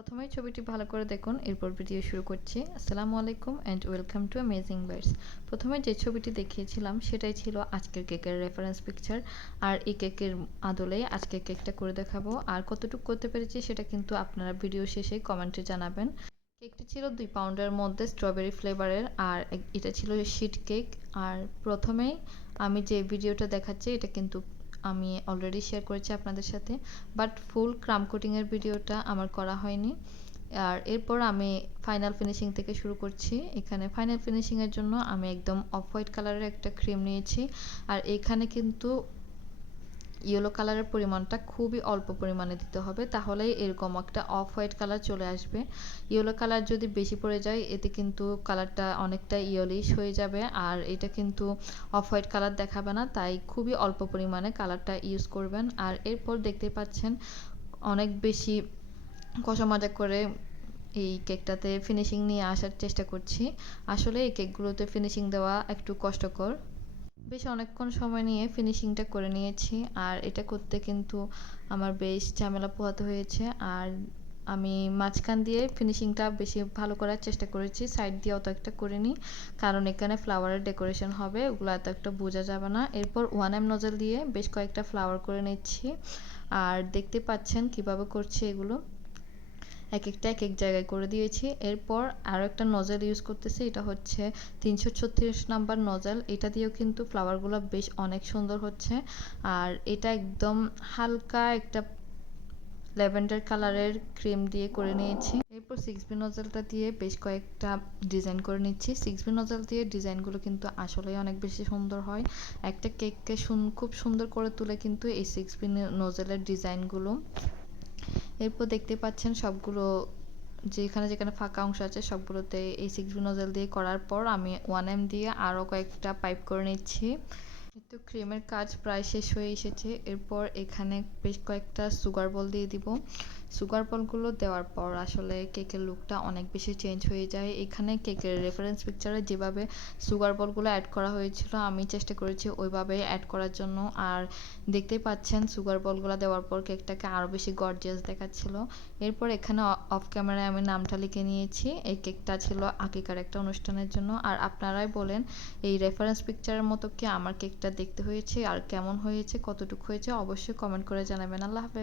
প্রথমেই ছবিটি ভালো করে দেখুন, এরপর ভিডিও শুরু করছি। আসসালামু আলাইকুম and welcome to Amazing Bytes. প্রথমে যে ছবিটি দেখিয়েছিলাম সেটাই ছিল আজকের কেকের রেফারেন্স পিকচার। আর এই কেকের আদলেই আজকে কেকটা করে দেখাবো। আর কতটুকু করতে পেরেছি সেটা কিন্তু আপনারা ভিডিও শেষে কমেন্টে জানাবেন। কেকটি ছিল 2 পাউন্ডের মধ্যে স্ট্রবেরি ফ্লেভারের, আর এটা ছিল শিট কেক। আর প্রথমেই আমি যে ভিডিওটা দেখাচ্ছি এটা কিন্তু আমি অলরেডি শেয়ার করেছি আপনাদের সাথে, বাট ফুল ক্রাম কোটিংয়ের ভিডিওটা আমার করা হয়নি। আর এরপর আমি ফাইনাল ফিনিশিং থেকে শুরু করছি। এখানে ফাইনাল ফিনিশিংয়ের জন্য আমি একদম অফ হোয়াইট কালারের একটা ক্রিম নিয়েছি। আর এখানে কিন্তু ইয়েলো কালারের পরিমাণটা খুবই অল্প পরিমাণে দিতে হবে, তাহলেই এরকম একটা অফ হোয়াইট কালার চলে আসবে। ইয়েলো কালার যদি বেশি পড়ে যায় এতে কিন্তু কালারটা অনেকটা ইয়েলিশ হয়ে যাবে, আর এটা কিন্তু অফ হোয়াইট কালার দেখাবে না। তাই খুবই অল্প পরিমাণে কালারটা ইউজ করবেন। আর এরপর দেখতে পাচ্ছেন অনেক বেশি কষা মজা করে এই কেকটাতে ফিনিশিং নিয়ে আসার চেষ্টা করছি। আসলে এই কেকগুলোতে ফিনিশিং দেওয়া একটু কষ্টকর। বেশ অনেকক্ষণ সময় নিয়ে ফিনিশিংটা করে নিয়েছি। আর এটা করতে কিন্তু আমার বেশ ঝামেলা পোহাতে হয়েছে। আর আমি মাঝখান দিয়ে ফিনিশিংটা বেশি ভালো করার চেষ্টা করেছি, সাইড দিয়ে অত একটা করিনি, কারণ এখানে ফ্লাওয়ারের ডেকোরেশন হবে, ওগুলো এত একটা বোঝা যাবে না। এরপর 1M নজল দিয়ে বেশ কয়েকটা ফ্লাওয়ার করে নিচ্ছি। আর দেখতে পাচ্ছেন কিভাবে করছি এগুলো, এক একটা এক এক জায়গায় করে দিয়েছি। এরপর আরও একটা নজল ইউজ করতেছি, এটা হচ্ছে 336 নাম্বার নজল। এটা দিয়েও কিন্তু ফ্লাওয়ারগুলো বেশ অনেক সুন্দর হচ্ছে। আর এটা একদম হালকা একটা ল্যাভেন্ডার কালারের ক্রিম দিয়ে করে নিয়েছি। এরপর 6B নজলটা দিয়ে বেশ কয়েকটা ডিজাইন করে নিচ্ছি। 6B নজল দিয়ে ডিজাইনগুলো কিন্তু আসলেই অনেক বেশি সুন্দর হয়। একটা কেককে খুব সুন্দর করে তুলে কিন্তু এই 6B নজলের ডিজাইনগুলো। এরপর দেখতে পাচ্ছেন সবগুলো যেখানে যেখানে ফাঁকা অংশ আছে সবগুলোতে এই 6B নজল দিয়ে করার পর আমি 1M দিয়ে আরও কয়েকটা পাইপ করে নিচ্ছি। তো ক্রিমের কাজ প্রায় শেষ হয়ে এসেছে। এরপর এখানে বেশ কয়েকটা সুগার বল দিয়ে দিব। সুগার বলগুলো দেওয়ার পর আসলে কেকের লুকটা অনেক বেশি চেঞ্জ হয়ে যায়। এখানে কেকের রেফারেন্স পিকচারে যেভাবে সুগার বলগুলো অ্যাড করা হয়েছিল আমি চেষ্টা করেছি ওইভাবে অ্যাড করার জন্য। আর দেখতেই পাচ্ছেন সুগার বলগুলো দেওয়ার পর কেকটাকে আরও বেশি গর্জিয়াস দেখাচ্ছিল। এরপর এখানে অফ ক্যামেরায় আমি নামটা লিখে নিয়েছি। এই কেকটা ছিল আকিকার একটা অনুষ্ঠানের জন্য। আর আপনারাই বলেন এই রেফারেন্স পিকচারের মতো কি আমার কেকটা দেখতে হয়েছে, আর কেমন হয়েছে, কতটুকু হয়েছে অবশ্যই কমেন্ট করে জানাবেন। আল্লাহ হাফেজ।